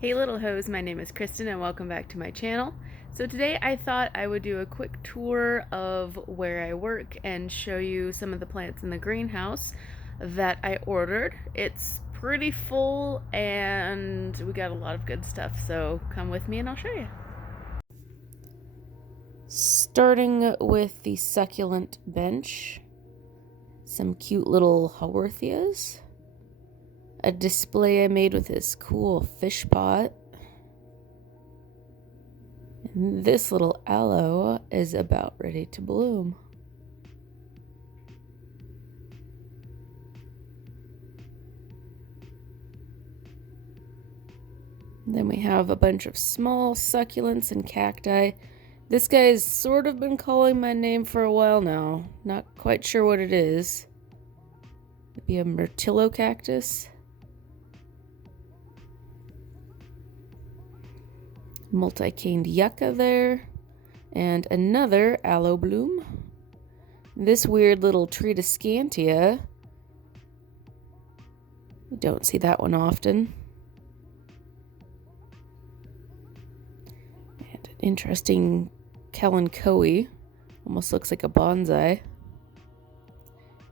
Hey little hoes, my name is Kristen and welcome back to my channel. So today I thought I would do a quick tour of where I work and show you some of the plants in the greenhouse that I ordered. It's pretty full and we got a lot of good stuff, so come with me and I'll show you. Starting with the succulent bench, some cute little Haworthias, a display I made with this cool fish pot. And this little aloe is about ready to bloom. Then we have a bunch of small succulents and cacti. This guy's sort of been calling my name for a while now. Not quite sure what it is. Maybe a myrtillo cactus. Multi-caned yucca there. And another aloe bloom. This weird little Tridescantia. You don't see that one often. And an interesting Kalanchoe. Almost looks like a bonsai.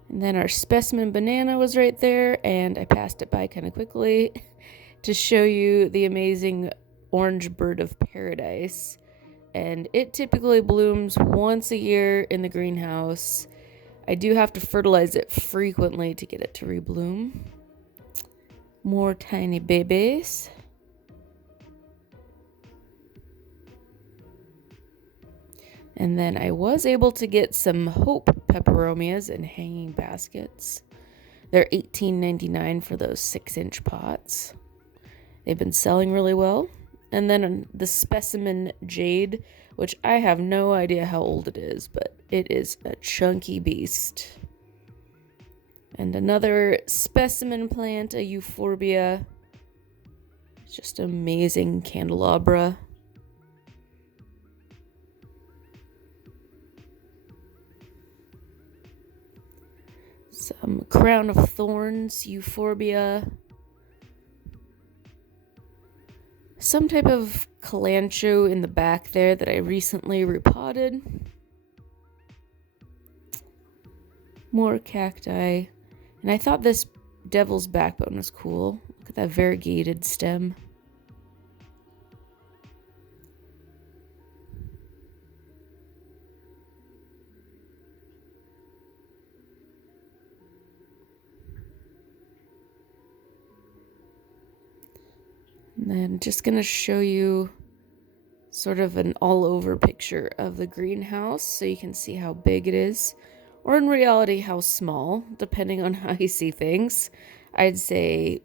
And then our specimen banana was right there, and I passed it by kind of quickly to show you the amazing orange bird of paradise. And it typically blooms once a year in the greenhouse. I do have to fertilize it frequently to get it to rebloom. More tiny babies. And then I was able to get some Hope peperomias in hanging baskets. They're $18.99 for those 6-inch pots. They've been selling really well. And then the specimen jade, which I have no idea how old it is, but it is a chunky beast. And another specimen plant, a euphorbia. It's just amazing candelabra. Some crown of thorns, euphorbia. Some type of kalanchoe in the back there that I recently repotted. More cacti. And I thought this devil's backbone was cool. Look at that variegated stem. And then just going to show you sort of an all-over picture of the greenhouse so you can see how big it is, or in reality how small, depending on how you see things. I'd say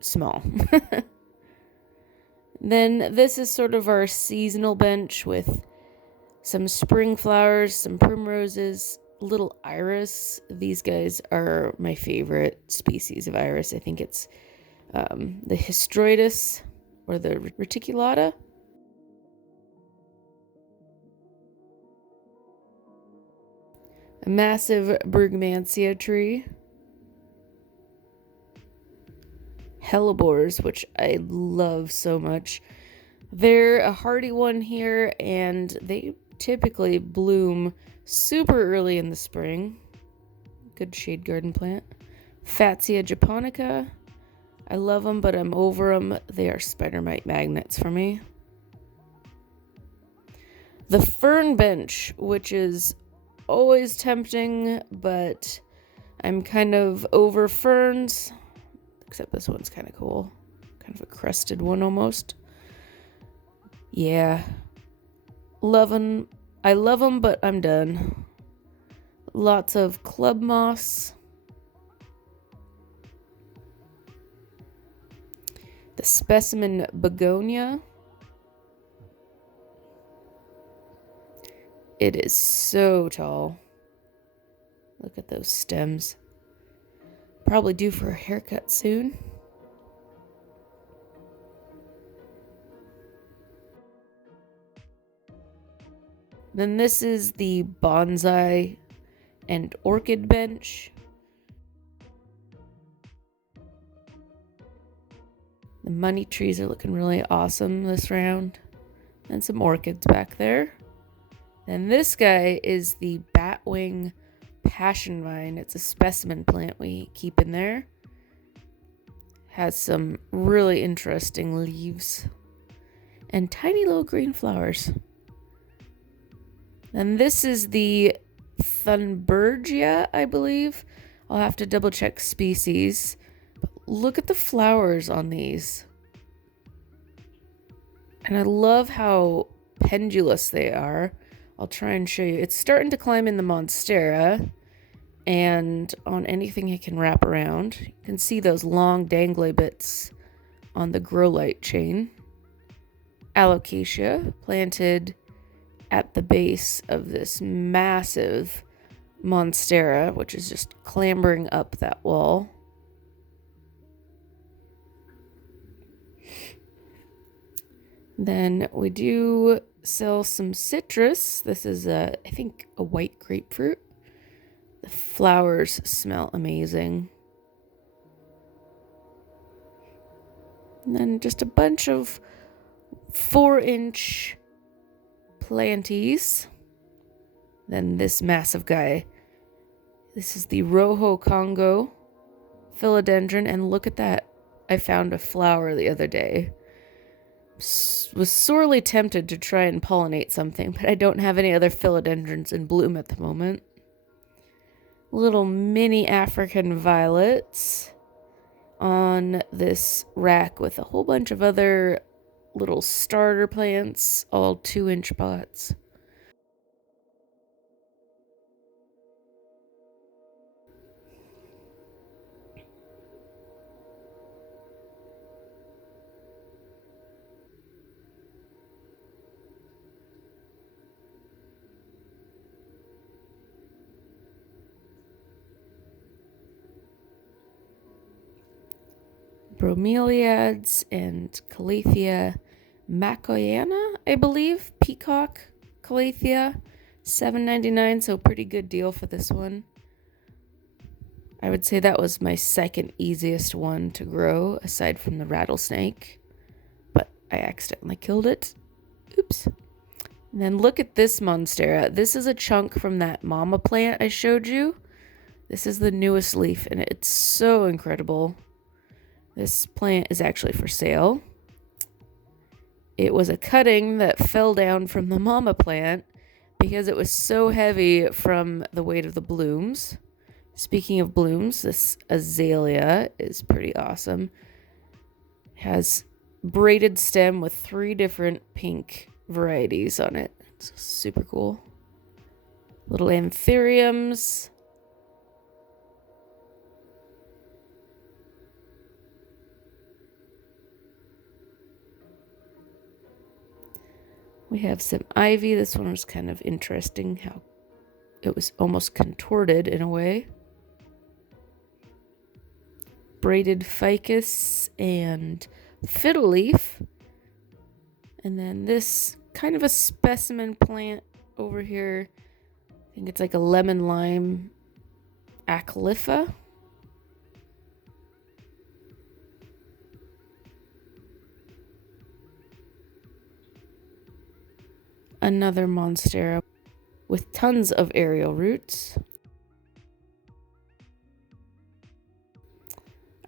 small. Then this is sort of our seasonal bench with some spring flowers, some primroses, little iris. These guys are my favorite species of iris. I think it's the Hystroides or the reticulata. A massive Brugmansia tree. Hellebores, which I love so much. They're a hardy one here, and they typically bloom super early in the spring. Good shade garden plant. Fatsia japonica. I love them, but I'm over them. They are spider mite magnets for me. The fern bench, which is always tempting, but I'm kind of over ferns. Except this one's kind of cool. Kind of a crested one almost. Yeah. I love them, but I'm done. Lots of club moss. The specimen begonia. It is so tall. Look at those stems. Probably due for a haircut soon. Then this is the bonsai and orchid bench. The money trees are looking really awesome this round. And some orchids back there. And this guy is the Batwing Passion Vine. It's a specimen plant we keep in there. Has some really interesting leaves and tiny little green flowers. And this is the Thunbergia, I believe. I'll have to double check species. But look at the flowers on these. And I love how pendulous they are. I'll try and show you. It's starting to climb in the Monstera. And on anything it can wrap around. You can see those long dangly bits on the grow light chain. Alocasia planted at the base of this massive Monstera, which is just clambering up that wall. Then we do sell some citrus. This is I think a white grapefruit. The flowers smell amazing. And then just a bunch of 4-inch planties. Then this massive guy. This is the Rojo Congo philodendron, and look at that. I found a flower the other day. Was sorely tempted to try and pollinate something, but I don't have any other philodendrons in bloom at the moment. Little mini African violets on this rack with a whole bunch of other little starter plants, all 2-inch pots. Bromeliads and Calathea Macoyana, I believe. Peacock Calathea, $7.99, so pretty good deal for this one. I would say that was my second easiest one to grow, aside from the rattlesnake. But I accidentally killed it. Oops. And then look at this Monstera. This is a chunk from that mama plant I showed you. This is the newest leaf, and it's so incredible. This plant is actually for sale. It was a cutting that fell down from the mama plant because it was so heavy from the weight of the blooms. Speaking of blooms, this azalea is pretty awesome. It has braided stem with 3 different pink varieties on it. It's super cool. Little anthuriums. We have some ivy. This one was kind of interesting how it was almost contorted in a way. Braided ficus and fiddle leaf. And then this kind of a specimen plant over here. I think it's like a lemon lime Aclypha. Another Monstera with tons of aerial roots.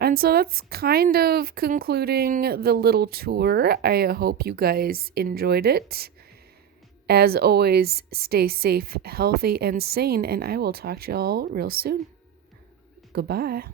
And so that's kind of concluding the little tour. I hope you guys enjoyed it. As always, stay safe, healthy, and sane, and I will talk to y'all real soon. Goodbye.